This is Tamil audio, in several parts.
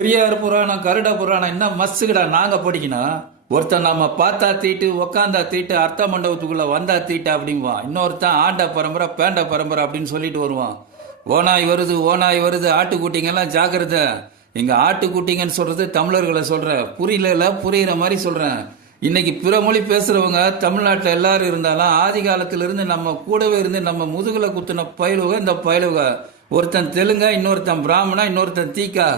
பெரியார் புராணம் கருட புராணம் என்ன மஸ்ஸுகடா நாங்க படிக்கணும் ஒருத்தன் நம்ம பார்த்தா தீட்டு உக்காந்தா தீட்டு அர்த்த மண்டபத்துக்குள்ள வந்தா தீட்டு அப்படிங்குவான் இன்னொருத்தன் ஆண்ட பரம்பரை பேண்ட பரம்பரை அப்படின்னு சொல்லிட்டு வருவான். ஓனாய் வருது ஓனாய் வருது ஆட்டுக்குட்டிங்கெல்லாம் ஜாக்கிரதை. இங்க ஆட்டுக்குட்டிங்கன்னு சொல்றது தமிழர்களை சொல்றேன் புரியல புரியுற மாதிரி சொல்றேன். இன்னைக்கு பிற மொழி பேசுறவங்க தமிழ்நாட்டில் எல்லாரும் இருந்தாலும் ஆதி காலத்திலிருந்து நம்ம கூடவே இருந்து நம்ம முதுகுல குத்துன பயிலுக இந்த பயிலுக. ஒருத்தன் தெலுங்கா இன்னொருத்தன் பிராமணா இன்னொருத்தன் தீக்கா.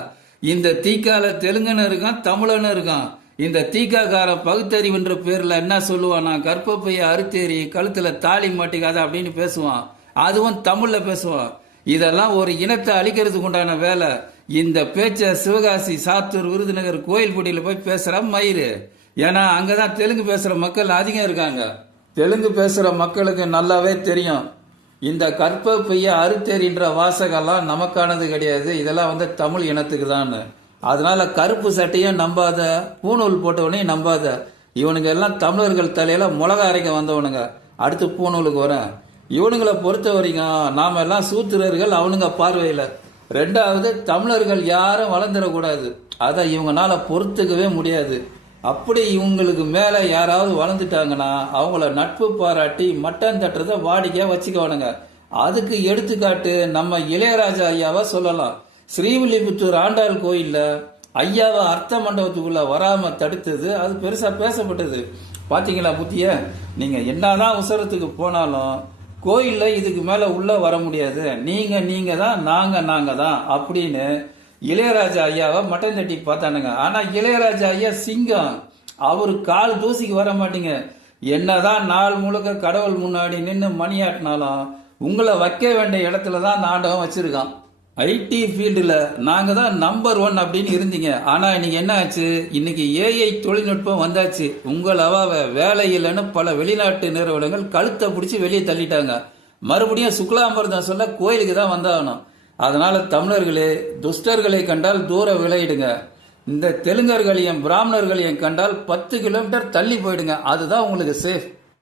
இந்த தீக்கால தெலுங்குன்னு இருக்கான் தமிழன்னு இருக்கான். இந்த தீக்காக்கார பகுத்தறிவுன்ற பேர்ல என்ன சொல்லுவானா கர்ப்பப்பைய அறுத்தேறி கழுத்துல தாலி மாட்டிக்காத அப்படின்னு பேசுவான். அதுவும் தமிழ்ல பேசுவான். இதெல்லாம் ஒரு இனத்தை அழிக்கிறதுக்கு உண்டான வேலை. இந்த பேச்ச சிவகாசி சாத்தூர் விருதுநகர் கோயில்பட்டியில போய் பேசுற மயிறு ஏன்னா அங்கதான் தெலுங்கு பேசுற மக்கள் அதிகம் இருக்காங்க. தெலுங்கு பேசுற மக்களுக்கு நல்லாவே தெரியும். இந்த கற்ப பைய அறுத்தெறின்ற வாசகம்லாம் நமக்கானது கிடையாது. இதெல்லாம் வந்து தமிழ் இனத்துக்கு தான் அதனால கருப்பு சட்டையும் நம்பாத பூநூல் போட்டவனையும் நம்பாத. இவனுங்க எல்லாம் தமிழர்கள் தலையில மிளகா அரைக்க வந்தவனுங்க. அடுத்து பூநூலுக்கு வரேன். இவனுங்களை பொறுத்த வரைக்கும் நாம எல்லாம் சூத்திரர்கள் அவனுங்க பார்வையில. ரெண்டாவது தமிழர்கள் யாரும் வளர்ந்துடக்கூடாது. அதை இவங்கனால பொறுத்துக்கவே முடியாது. அப்படி இவங்களுக்கு மேலே யாராவது வளர்ந்துட்டாங்கன்னா அவங்கள நட்பு பாராட்டி மட்டன் தட்டுறதை வாடிக்கையாக வச்சுக்கணுங்க அதுக்கு எடுத்துக்காட்டு நம்ம இளையராஜா ஐயாவை சொல்லலாம். ஸ்ரீவில்லிபுத்தூர் ஆண்டாள் கோயிலில் ஐயாவை அர்த்த மண்டபத்துக்குள்ளே வராமல் தடுத்தது அது பெருசாக பேசப்பட்டது. பார்த்தீங்களா புத்திய? நீங்கள் என்னதான் உசரத்துக்கு போனாலும் கோயிலில் இதுக்கு மேலே உள்ளே வர முடியாது. நீங்கள் நீங்கள் தான் நாங்கள் நாங்கள் தான் அப்படின்னு இளையராஜா ஐயாவை மட்டன் தட்டி பார்த்தானுங்க. ஆனால் இளையராஜா ஐயா சிங்கம். அவர் கால் தூசிக்கு வர மாட்டீங்க. என்னதான் நாள் முழுக்க கடவுள் முன்னாடி நின்று மணியாட்டினாலும் உங்களை வைக்க வேண்டிய இடத்துல தான் நாடகம் ஆண்டவன் வச்சிருக்கான். ஐடி ஃபீல்டில் நாங்கள் தான் நம்பர் ஒன் அப்படின்னு இருந்தீங்க. ஆனால் இன்னைக்கு என்ன ஆச்சு? இன்னைக்கு ஏஐ தொழில்நுட்பம் வந்தாச்சு. உங்கள் வேலை இல்லைன்னு பல வெளிநாட்டு நிறுவனங்கள் கழுத்தை பிடிச்சி வெளியே தள்ளிட்டாங்க. மறுபடியும் சுக்லாம்பரதம் சொல்ல கோயிலுக்கு தான் வந்தாகணும். அதனால தமிழர்களே துஷ்டர்களை கண்டால் தூர விளையிடுங்க இந்த தெலுங்கர்களையும் பிராமணர்களையும் கண்டால் பத்து கிலோமீட்டர் தள்ளி போயிடுங்க. அதுதான் உங்களுக்கு சேஃப்